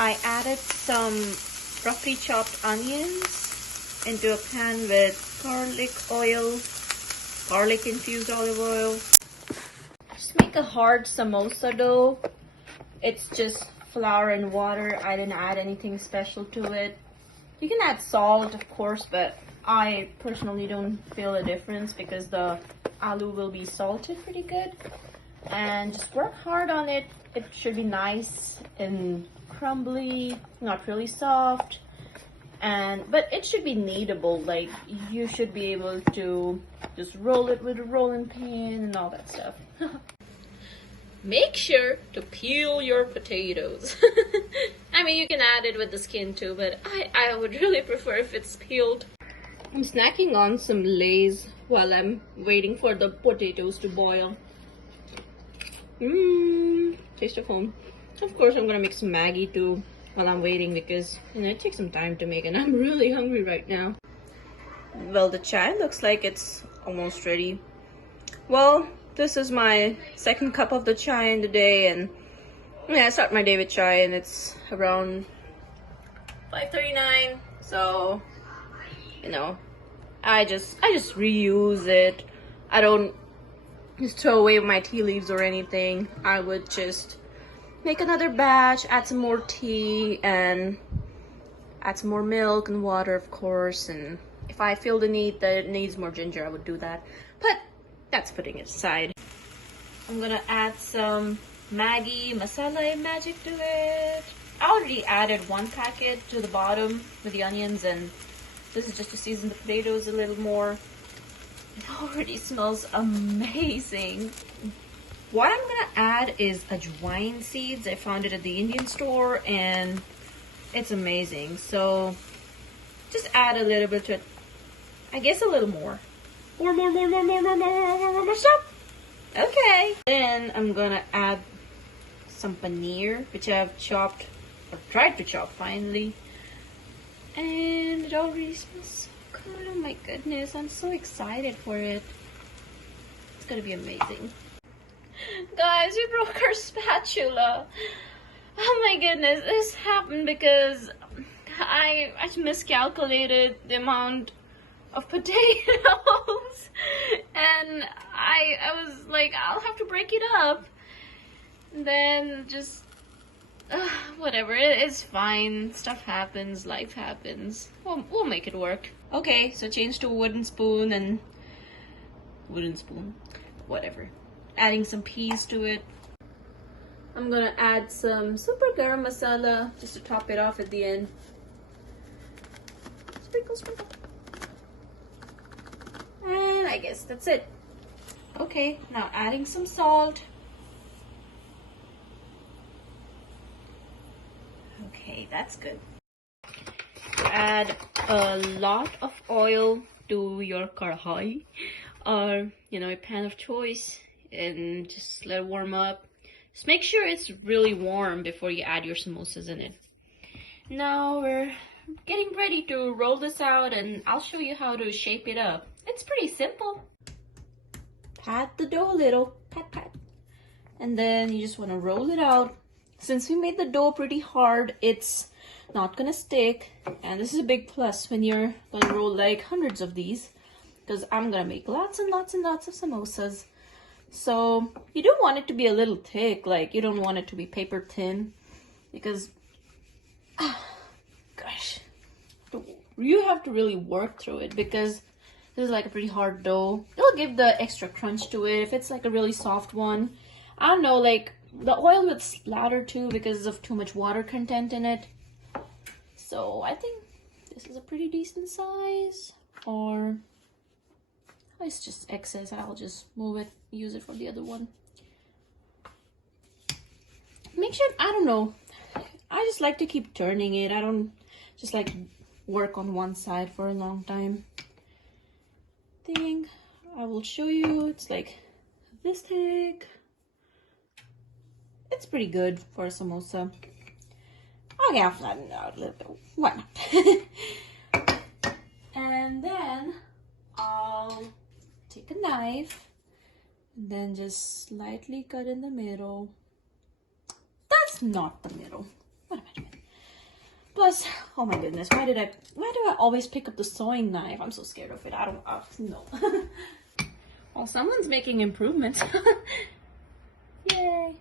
I added some roughly chopped onions into a pan with garlic infused olive oil. Just make a hard samosa dough. It's just flour and water. I didn't add anything special to it. You can add salt, of course, but I personally don't feel a difference because the aloo will be salted pretty good. And just work hard on it. It should be nice and crumbly, not really soft, but it should be kneadable. Like, you should be able to just roll it with a rolling pin and all that stuff. Make sure to peel your potatoes. I mean, you can add it with the skin too, but I would really prefer if it's peeled. I'm snacking on some Lay's while I'm waiting for the potatoes to boil. Taste of home. Of course, I'm gonna make some Maggi too while I'm waiting because, you know, it takes some time to make and I'm really hungry right now. Well, the chai looks like it's almost ready. Well, this is my second cup of the chai in the day, and yeah, I start my day with chai and it's around 5:39. So, you know, I just reuse it. I don't just throw away my tea leaves or anything. I would just make another batch, add some more tea, and add some more milk and water, of course. And if I feel the need that it needs more ginger, I would do that. But that's putting it aside. I'm gonna add some Maggi masala-e-magic to it. I already added one packet to the bottom with the onions, and this is just to season the potatoes a little more. It already smells amazing. What I'm gonna add is ajwain seeds. I found it at the Indian store and it's amazing. So just add a little bit to it. I guess a little more. More stuff. Okay. Then I'm gonna add some paneer, which I've chopped or tried to chop finally. And it already smells so good. Oh my goodness, I'm so excited for it. It's gonna be amazing. Guys, we broke our spatula. Oh my goodness, this happened because I miscalculated the amount of potatoes and I was like, I'll have to break it up. And then just whatever, it's fine. Stuff happens, life happens. We'll make it work. Okay, so change to a wooden spoon, whatever. Adding some peas to it. I'm gonna add some super garam masala just to top it off at the end. Sprinkle, sprinkle. And I guess that's it. Okay, now adding some salt. Okay, that's good. Add a lot of oil to your karhai, or, you know, a pan of choice, and just let it warm up. Just make sure it's really warm before you add your samosas in it. Now we're getting ready to roll this out, and I'll show you how to shape it up. It's pretty simple. Pat the dough a little, pat. And then you just want to roll it out. Since we made the dough pretty hard, it's not gonna stick. And this is a big plus when you're gonna roll like hundreds of these, because I'm gonna make lots and lots and lots of samosas. So you do want it to be a little thick, like you don't want it to be paper thin, because gosh, you have to really work through it because this is like a pretty hard dough. It'll give the extra crunch to it if it's like a really soft one. I don't know, like the oil would splatter too because of too much water content in it. So I think this is a pretty decent size, or it's just excess. I'll just move it, use it for the other one. Make sure, I don't know, I just like to keep turning it. I don't just like work on one side for a long time. I will show you. It's like this thick. It's pretty good for a samosa. Okay, I'll flatten it out a little bit. Why not? And then I'll take a knife and then just slightly cut in the middle. That's not the middle. What am I doing? Plus, oh my goodness, why do I always pick up the sewing knife? I'm so scared of it. I don't, no. Well, someone's making improvements. Yay.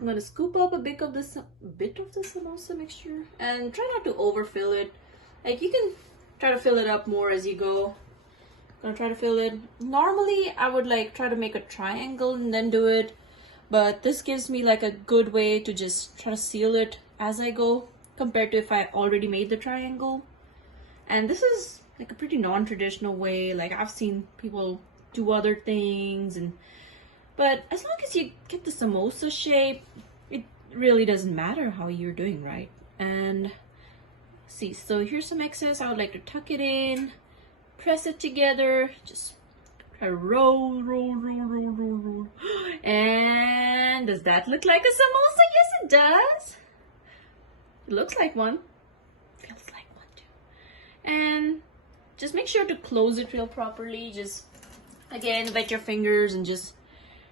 I'm gonna scoop up a bit of the samosa mixture and try not to overfill it. Like, you can try to fill it up more as you go. I'm gonna try to fill it. Normally, I would like try to make a triangle and then do it, but this gives me like a good way to just try to seal it as I go, compared to if I already made the triangle. And this is like a pretty non-traditional way. Like, I've seen people do other things, but as long as you get the samosa shape, it really doesn't matter how you're doing, right? And see, so here's some excess. I would like to tuck it in, press it together, just try to roll. And does that look like a samosa? Yes, it does. It looks like one. Feels like one too. And just make sure to close it real properly. Just, again, wet your fingers and just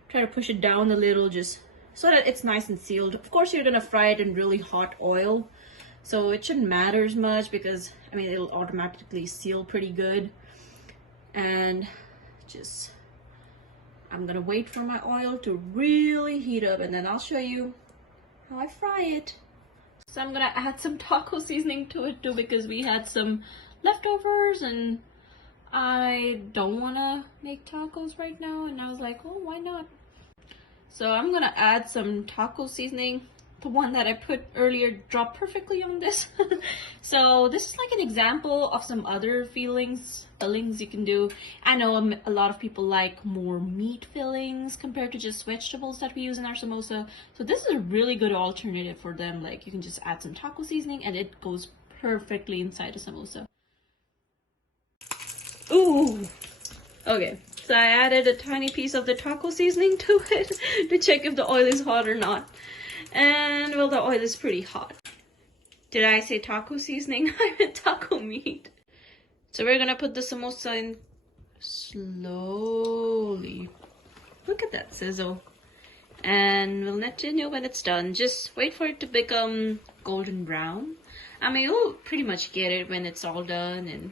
try to push it down a little, just so that it's nice and sealed. Of course, you're gonna fry it in really hot oil, so it shouldn't matter as much because, I mean, it'll automatically seal pretty good. And just, I'm gonna wait for my oil to really heat up, and then I'll show you how I fry it. So I'm gonna add some taco seasoning to it too, because we had some leftovers and I don't wanna make tacos right now, and I was like, oh, why not? So I'm gonna add some taco seasoning. The one that I put earlier dropped perfectly on this. So this is like an example of some other fillings you can do. I know a lot of people like more meat fillings compared to just vegetables that we use in our samosa. So this is a really good alternative for them. Like, you can just add some taco seasoning and it goes perfectly inside a samosa. Ooh. Okay, so I added a tiny piece of the taco seasoning to it to check if the oil is hot or not. And, well, the oil is pretty hot. Did I say taco seasoning? I meant taco meat. So we're gonna put the samosa in slowly. Look at that sizzle. And we'll let you know when it's done. Just wait for it to become golden brown. I mean, you'll pretty much get it when it's all done, and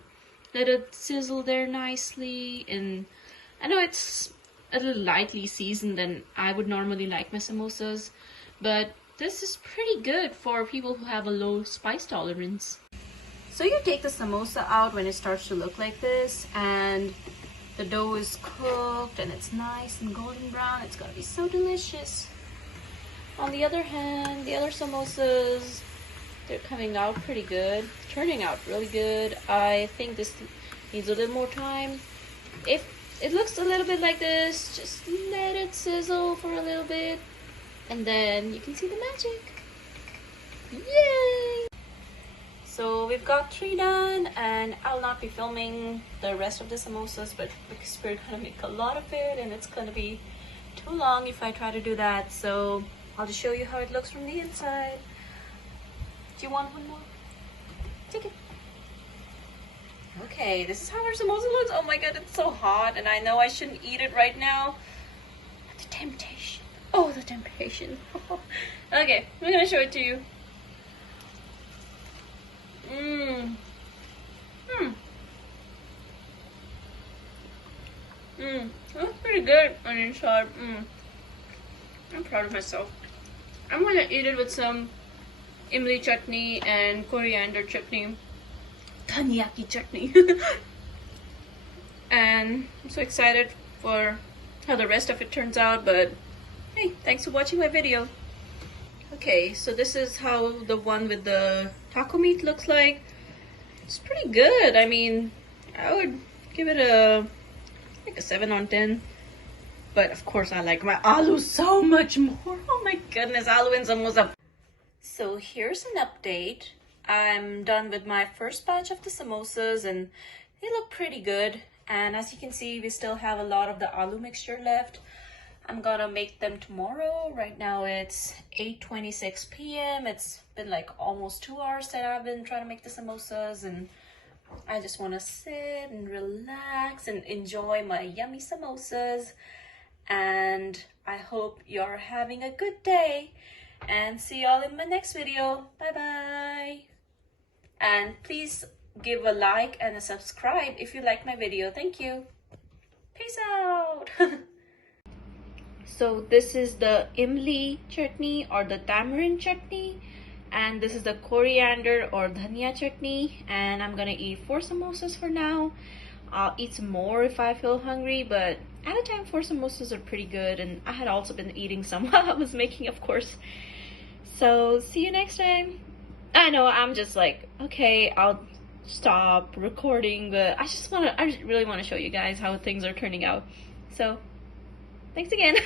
let it sizzle there nicely. And I know it's a little lightly seasoned than I would normally like my samosas, but this is pretty good for people who have a low spice tolerance. So you take the samosa out when it starts to look like this, and the dough is cooked and it's nice and golden brown. It's gonna be so delicious. On the other hand, the other samosas, they're coming out pretty good, turning out really good. I think this needs a little more time. If it looks a little bit like this, just let it sizzle for a little bit, and then you can see the magic. Yay! So we've got 3 done, and I'll not be filming the rest of the samosas, but because we're gonna make a lot of it and it's gonna be too long if I try to do that. So I'll just show you how it looks from the inside. Do you want one more? Take it. Okay, this is how our samosa looks. Oh my god, it's so hot, and I know I shouldn't eat it right now. But the temptation. Oh, the temptation. Okay, I'm gonna show it to you. That's pretty good on the inside. I'm proud of myself. I'm gonna eat it with some imli chutney and coriander chutney, taniyaki chutney. And I'm so excited for how the rest of it turns out, but hey, thanks for watching my video. Okay, so this is how the one with the taco meat looks like. It's pretty good. I mean, I would give it like a 7 on 10. But of course, I like my aloo so much more. Oh my goodness, aloo and samosa. So here's an update. I'm done with my first batch of the samosas, and they look pretty good. And as you can see, we still have a lot of the aloo mixture left. I'm gonna make them tomorrow. Right now it's 8:26 p.m. It's been like almost 2 hours that I've been trying to make the samosas, and I just want to sit and relax and enjoy my yummy samosas. And I hope you're having a good day, and see y'all in my next video. Bye bye. And please give a like and a subscribe if you like my video. Thank you. Peace out. So this is the imli chutney or the tamarind chutney, and this is the coriander or dhania chutney, and I'm gonna eat 4 samosas for now. I'll eat some more if I feel hungry, but at a time 4 samosas are pretty good, and I had also been eating some while I was making, of course. So see you next time. I know I'm just like, okay, I'll stop recording, but I really want to show you guys how things are turning out. So thanks again.